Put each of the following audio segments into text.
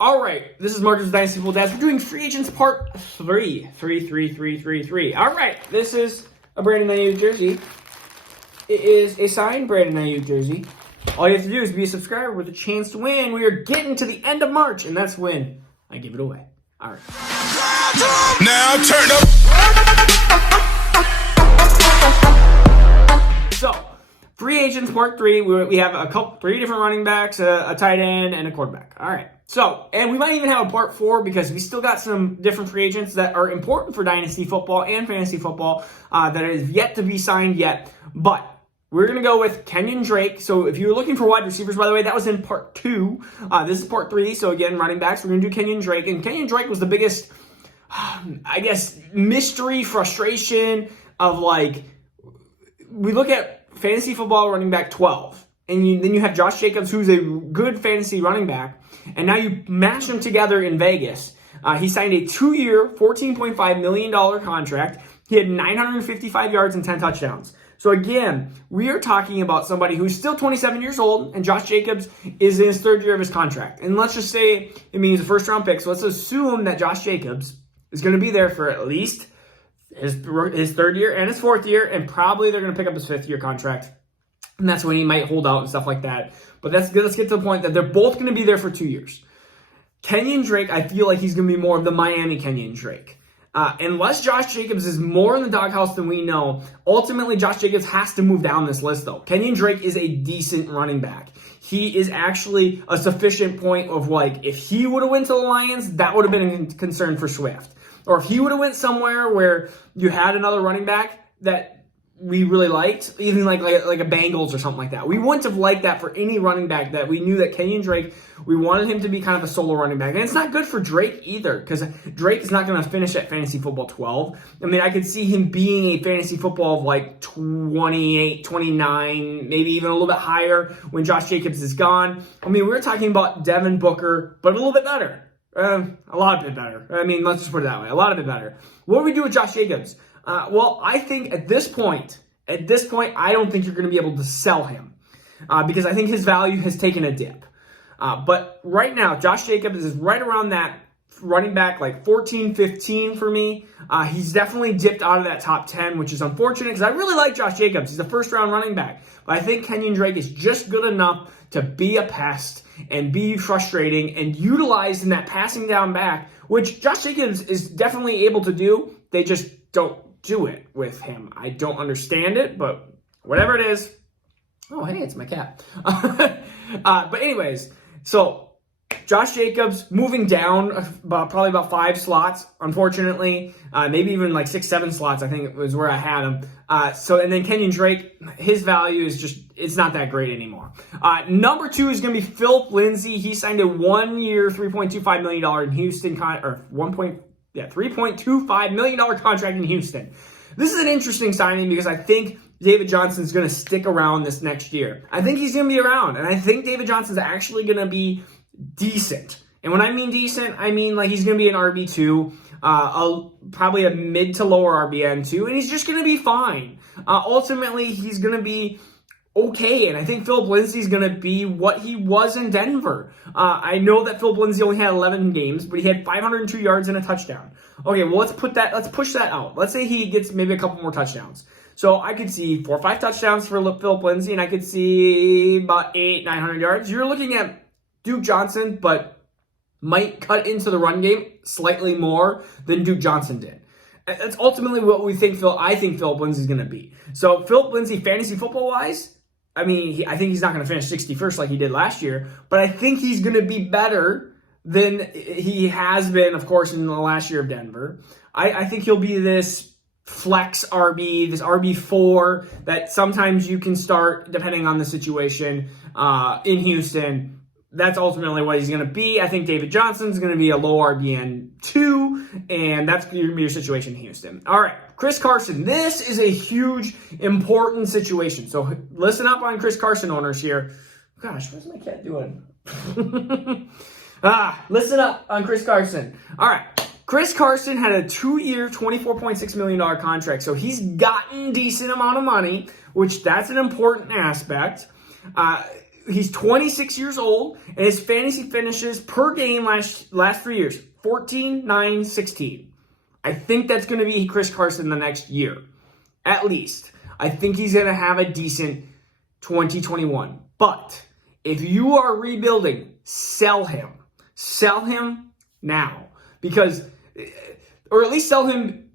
All right, this is Marcus with Dynasty Full Dads. We're doing free agents part 3. 3. All right, this is a Brandon Ayuk jersey. It is a signed Brandon Ayuk jersey. All you have to do is be a subscriber with a chance to win. We are getting to the end of March, and that's when I give it away. All right. Now turn up. So, free agents part 3. We have three different running backs, a tight end, and a quarterback. All right. So, and we might even have a part 4 because we still got some different free agents that are important for Dynasty football and fantasy football that is yet to be signed yet. But we're going to go with Kenyan Drake. So if you're looking for wide receivers, by the way, that was in part 2. This is part 3. So again, running backs, we're going to do Kenyan Drake. And Kenyan Drake was the biggest, I guess, mystery, frustration of like, we look at fantasy football running back 12. And then you have Josh Jacobs, who's a good fantasy running back. And now you mash them together in Vegas. He signed a 2-year, $14.5 million contract. He had 955 yards and 10 touchdowns. So again, we are talking about somebody who's still 27 years old, and Josh Jacobs is in his 3rd year of his contract. And let's just say, I mean, he's a first-round pick, so let's assume that Josh Jacobs is going to be there for at least his 3rd year and his 4th year, and probably they're going to pick up his 5th year contract. And that's when he might hold out and stuff like that. But that's good. Let's get to the point that they're both going to be there for 2 years. Kenyan Drake, I feel like he's going to be more of the Miami Kenyan Drake. Unless Josh Jacobs is more in the doghouse than we know, ultimately Josh Jacobs has to move down this list, though. Kenyan Drake is a decent running back. He is actually a sufficient point of, like, if he would have went to the Lions, that would have been a concern for Swift. Or if he would have went somewhere where you had another running back that we really liked, even like a Bengals or something like that. We wouldn't have liked that for any running back that we knew that Kenyan Drake, we wanted him to be kind of a solo running back. And it's not good for Drake either, because Drake is not going to finish at fantasy football 12. I mean, I could see him being a fantasy football of like 28, 29, maybe even a little bit higher when Josh Jacobs is gone. I mean, we're talking about Devin Booker, but a little bit better. A lot bit better. I mean, let's just put it that way. A lot of bit better. What do we do with Josh Jacobs? Well, I think at this point, I don't think you're going to be able to sell him because I think his value has taken a dip. But right now, Josh Jacobs is right around that running back, like 14, 15 for me. He's definitely dipped out of that top 10, which is unfortunate because I really like Josh Jacobs. He's a first-round running back. But I think Kenyan Drake is just good enough to be a pest and be frustrating and utilized in that passing down back, which Josh Jacobs is definitely able to do. They just don't do it with him. I don't understand it, but whatever it is. Oh, hey, it's my cat. But anyways, so Josh Jacobs moving down probably about 5 slots, unfortunately. Maybe even like 6, 7 slots, I think was where I had him. And then Kenyan Drake, his value is just, it's not that great anymore. Number 2 is going to be Phillip Lindsay. He signed a 1-year, $3.25 million in Houston, $3.25 million contract in Houston. This is an interesting signing because I think David Johnson's going to stick around this next year. I think he's going to be around, and I think David Johnson's actually going to be decent. And when I mean decent, I mean like he's going to be an RB2, probably a mid to lower RBN2, and he's just going to be fine. Ultimately, he's going to be okay, and I think Phillip Lindsay's going to be what he was in Denver. I know that Phillip Lindsay only had 11 games, but he had 502 yards and a touchdown. Okay, well, let's push that out. Let's say he gets maybe a couple more touchdowns. So I could see 4 or 5 touchdowns for Phillip Lindsay, and I could see about 800-900 yards. You're looking at Duke Johnson, but might cut into the run game slightly more than Duke Johnson did. That's ultimately what I think Phillip Lindsay's going to be. So Phillip Lindsay, fantasy football-wise, I mean, I think he's not going to finish 61st like he did last year, but I think he's going to be better than he has been, of course, in the last year of Denver. I think he'll be this flex RB, this RB4 that sometimes you can start depending on the situation in Houston. That's ultimately what he's going to be. I think David Johnson's going to be a low RBN2, and that's going to be your situation in Houston. All right, Chris Carson. This is a huge, important situation. So listen up on Chris Carson owners here. Gosh, what's my cat doing? Listen up on Chris Carson. All right, Chris Carson had a 2-year, $24.6 million contract. So he's gotten a decent amount of money, which that's an important aspect. He's 26 years old, and his fantasy finishes per game last 3 years, 14, 9, 16. I think that's going to be Chris Carson the next year, at least. I think he's going to have a decent 2021. But if you are rebuilding, sell him. Sell him now. Because, or at least sell him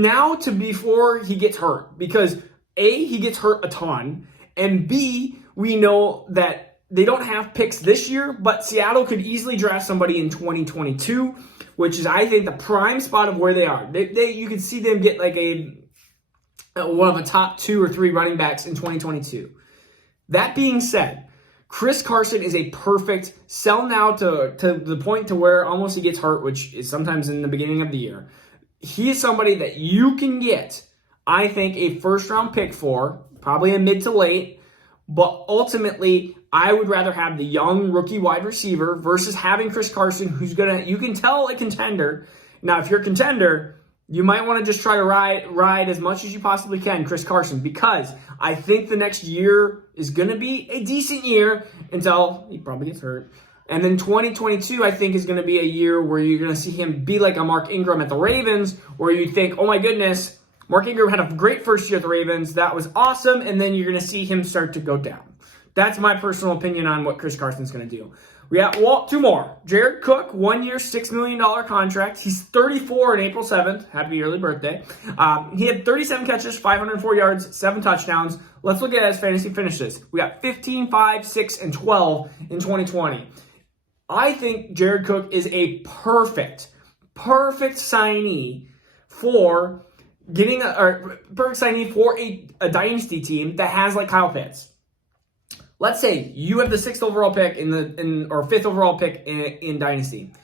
now to before he gets hurt. Because A, he gets hurt a ton, and B, we know that they don't have picks this year, but Seattle could easily draft somebody in 2022, which is, I think, the prime spot of where they are. You can see them get like one of the top 2 or 3 running backs in 2022. That being said, Chris Carson is a perfect sell now to the point to where almost he gets hurt, which is sometimes in the beginning of the year. He is somebody that you can get, I think, a first-round pick for, probably a mid to late, but ultimately, I would rather have the young rookie wide receiver versus having Chris Carson, who's you can tell a contender. Now, if you're a contender, you might want to just try to ride as much as you possibly can Chris Carson, because I think the next year is going to be a decent year until he probably gets hurt. And then 2022, I think, is going to be a year where you're going to see him be like a Mark Ingram at the Ravens, where you think, oh my goodness, Mark Ingram had a great first year at the Ravens. That was awesome. And then you're going to see him start to go down. That's my personal opinion on what Chris Carson's going to do. We got 2 more. Jared Cook, 1 year, $6 million contract. He's 34 on April 7th. Happy early birthday. He had 37 catches, 504 yards, 7 touchdowns. Let's look at his fantasy finishes. We got 15, 5, 6, and 12 in 2020. I think Jared Cook is a perfect signee for getting a dynasty team that has like Kyle Pitts. Let's say you have the 6th overall pick or 5th overall pick in Dynasty,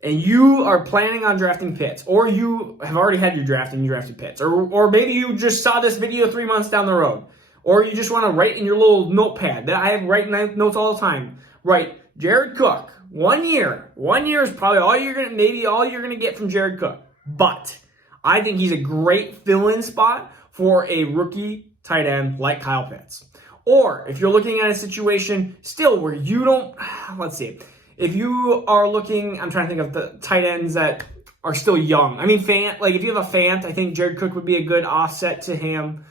and you are planning on drafting Pitts, or you have already had your draft and you drafted Pitts, or maybe you just saw this video 3 months down the road, or you just want to write in your little notepad that I have writing notes all the time. Write Jared Cook, 1 year. 1 year is probably all you're gonna get from Jared Cook, but I think he's a great fill-in spot for a rookie tight end like Kyle Pitts. Or if you're looking at a situation still where you don't, let's see, if you are looking, I'm trying to think of the tight ends that are still young. I mean, if you have a Fant, I think Jared Cook would be a good offset to him.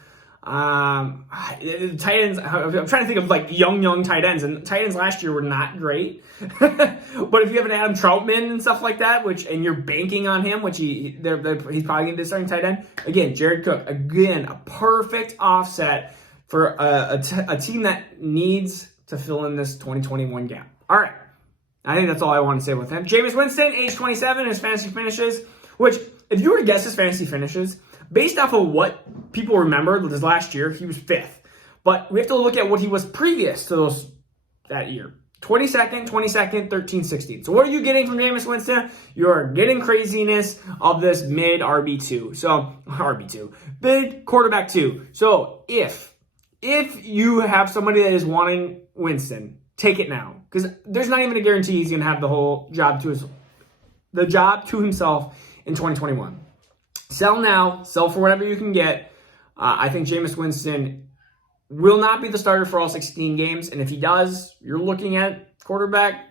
Tight ends, I'm trying to think of like young tight ends, and tight ends last year were not great. But if you have an Adam Troutman and stuff like that, and you're banking on him, which he's probably going to be starting tight end, again, Jared Cook, again, a perfect offset for a team that needs to fill in this 2021 gap. All right. I think that's all I want to say with him. Jameis Winston, age 27, his fantasy finishes, which, if you were to guess his fantasy finishes, based off of what people remember this last year, he was 5th. But we have to look at what he was previous to that year. 22nd, 13, 16. So what are you getting from Jameis Winston? You're getting craziness of this mid RB2. So, mid quarterback 2. So if you have somebody that is wanting Winston, take it now. Because there's not even a guarantee he's going to have the whole job to himself in 2021. Sell now. Sell for whatever you can get. I think Jameis Winston will not be the starter for all 16 games. And if he does, you're looking at quarterback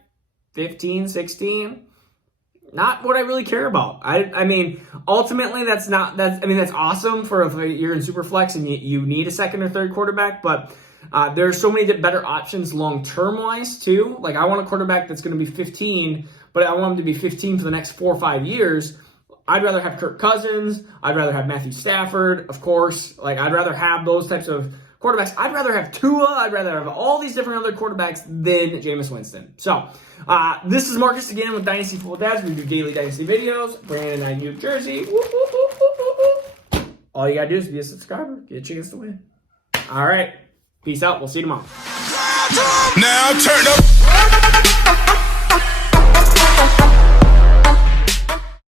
15, 16. Not what I really care about. I mean, ultimately, that's awesome for if you're in Superflex and you need a second or third quarterback, but there are so many better options long-term wise too. Like, I want a quarterback that's going to be 15, but I want him to be 15 for the next 4 or 5 years. I'd rather have Kirk Cousins. I'd rather have Matthew Stafford, of course. Like, I'd rather have those types of quarterbacks. I'd rather have Tua. I'd rather have all these different other quarterbacks than Jameis Winston. So, this is Marcus again with Dynasty Full Dads. We do daily Dynasty videos. Brandon and New Jersey. Woo, woo, woo, woo, woo, woo. All you gotta do is be a subscriber. Get a chance to win. All right. Peace out. We'll see you tomorrow. Now turn up.